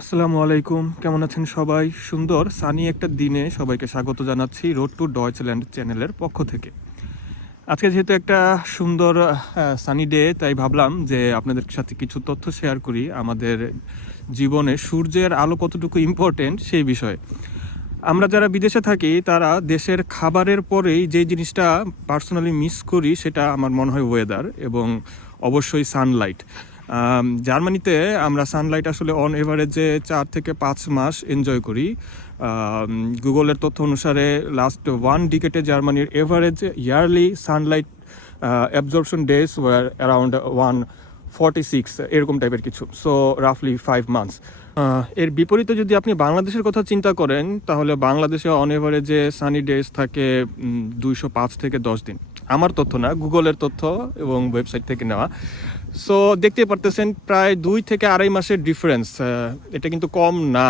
আসসালামু আলাইকুম, কেমন আছেন সবাই? সুন্দর সানি একটা দিনে সবাইকে স্বাগত জানাচ্ছি রোড টু ডয়েচল্যান্ড চ্যানেলের পক্ষ থেকে। আজকে যেহেতু একটা সুন্দর সানি ডে, তাই ভাবলাম যে আপনাদের সাথে কিছু তথ্য শেয়ার করি আমাদের জীবনে সূর্যের আলো কতটুকু ইম্পর্টেন্ট সেই বিষয়ে। আমরা যারা বিদেশে থাকি তারা দেশের খাবারের পরেই যে জিনিসটা পার্সোনালি মিস করি সেটা আমার মনে হয় ওয়েদার এবং অবশ্যই সানলাইট। জার্মানিতে আমরা সানলাইট আসলে অন এভারেজে 4 থেকে 5 মাস এনজয় করি। গুগলের তথ্য অনুসারে লাস্ট 1 ডিকেটে জার্মানির average yearly sunlight absorption days were around 146 এরকম টাইপের কিছু, সো রাফলি 5 মান্থস। এর বিপরীতে যদি আপনি বাংলাদেশের কথা চিন্তা করেন তাহলে বাংলাদেশে অন এভারেজে সানি ডেজ থাকে 205 থেকে 10 দিন। আমার তথ্য না, গুগলের তথ্য এবং ওয়েবসাইট থেকে নেওয়া। সো দেখতে পারতেছেন প্রায় 2 থেকে আড়াই মাসের ডিফারেন্স। এটা কিন্তু কম না।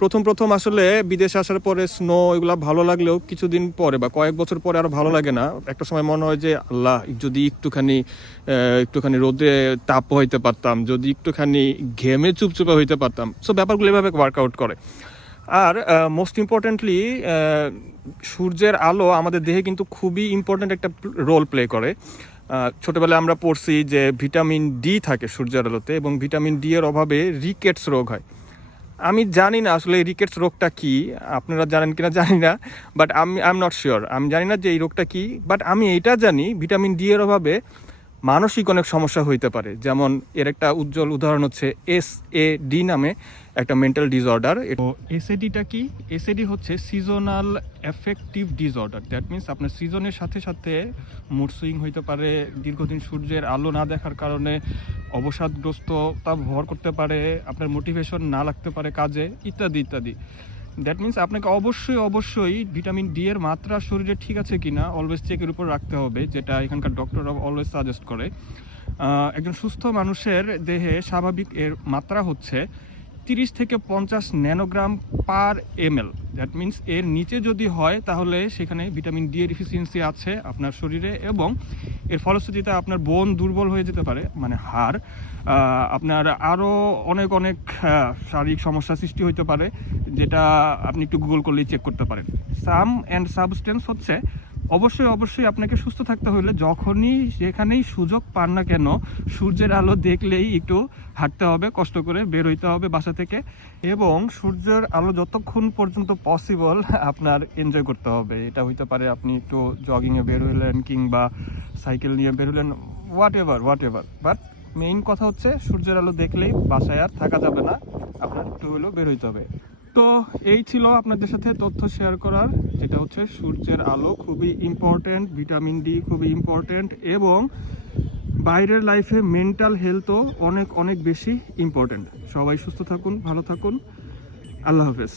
প্রথম প্রথম আসলে বিদেশে আসার পরে স্নো এগুলো ভালো লাগলেও কিছুদিন পরে বা কয়েক বছর পরে আরও ভালো লাগে না। একটা সময় মনে হয় যে আল্লাহ, যদি একটুখানি রোদে তাপ হইতে পারতাম, যদি একটুখানি ঘেমে চুপচুপে হইতে পারতাম। সো ব্যাপারগুলো এভাবে ওয়ার্কআউট করে। আর মোস্ট ইম্পর্টেন্টলি সূর্যের আলো আমাদের দেহে কিন্তু খুবই ইম্পর্ট্যান্ট একটা রোল প্লে করে। ছোটোবেলায় আমরা পড়ছি যে ভিটামিন ডি থাকে সূর্যের আলোতে এবং ভিটামিন ডি এর অভাবে রিকেটস রোগ হয়। আমি জানি না আসলে এই রিকেটস রোগটা কী, আপনারা জানেন কিনা জানি না, but I am not sure. আমি জানি না যে এই রোগটা কী, বাট আমি এইটা জানি ভিটামিন ডি এর অভাবে মানসিক অনেক সমস্যা হইতে পারে। যেমন এর একটা উজ্জ্বল উদাহরণ হচ্ছে এসএডি নামে একটা মেন্টাল ডিসঅর্ডার। এসএডিটা কি? এসএডি হচ্ছে seasonal effective disorder. That means আপনার সিজনের সাথে সাথে মুড সুইং হইতে পারে, দীর্ঘদিন সূর্যের আলো না দেখার কারণে অবসাদগ্রস্ততা ভর করতে পারে, আপনার মোটিভেশন না লাগতে পারে কাজে, ইত্যাদি ইত্যাদি। দ্যাট মিনস আপনাকে অবশ্যই ভিটামিন ডি এর মাত্রা শরীরে ঠিক আছে কিনা অলওয়েজ চেকের উপর রাখতে হবে, যেটা এখানকার ডক্টররা অলওয়েজ সাজেস্ট করে। একজন সুস্থ মানুষের দেহে স্বাভাবিক এর মাত্রা হচ্ছে 30 থেকে 50 nanogram per ML. That means এর নিচে যদি হয় তাহলে সেখানে ভিটামিন ডি এর ডিফিসিয়েন্সি আছে আপনার শরীরে এবং এর ফলশ্রুতিতে আপনার বোন দুর্বল হয়ে যেতে পারে, মানে হাড়। আপনার আরও অনেক অনেক শারীরিক সমস্যা সৃষ্টি হতে পারে, যেটা আপনি একটু গুগল করলেই চেক করতে পারেন। সাম অ্যান্ড সাবস্টেন্স হচ্ছে অবশ্যই আপনাকে সুস্থ থাকতে হলে যখনই যেখানেই সুযোগ পান না কেন সূর্যের আলো দেখলেই একটু হাঁটতে হবে, কষ্ট করে বের হইতে হবে বাসা থেকে, এবং সূর্যের আলো যতক্ষণ পর্যন্ত পসিবল আপনার এনজয় করতে হবে। এটা হইতে পারে আপনি একটু জগিংয়ে বের হইলেন কিংবা সাইকেল নিয়ে বের হইলেন, হোয়াট এভার, বাট মেইন কথা হচ্ছে সূর্যের আলো দেখলেই বাসায় আর থাকা যাবে না, আপনার একটু হলেও বের হইতে হবে। তো এই ছিল আপনাদের সাথে তথ্য শেয়ার করার, যেটা হচ্ছে সূর্যের আলো খুবই ইম্পর্ট্যান্ট, ভিটামিন ডি খুবই ইম্পর্ট্যান্ট এবং বাইরের লাইফে মেন্টাল হেলথও অনেক অনেক বেশি ইম্পর্ট্যান্ট। সবাই সুস্থ থাকুন, ভালো থাকুন, আল্লাহ হাফেজ।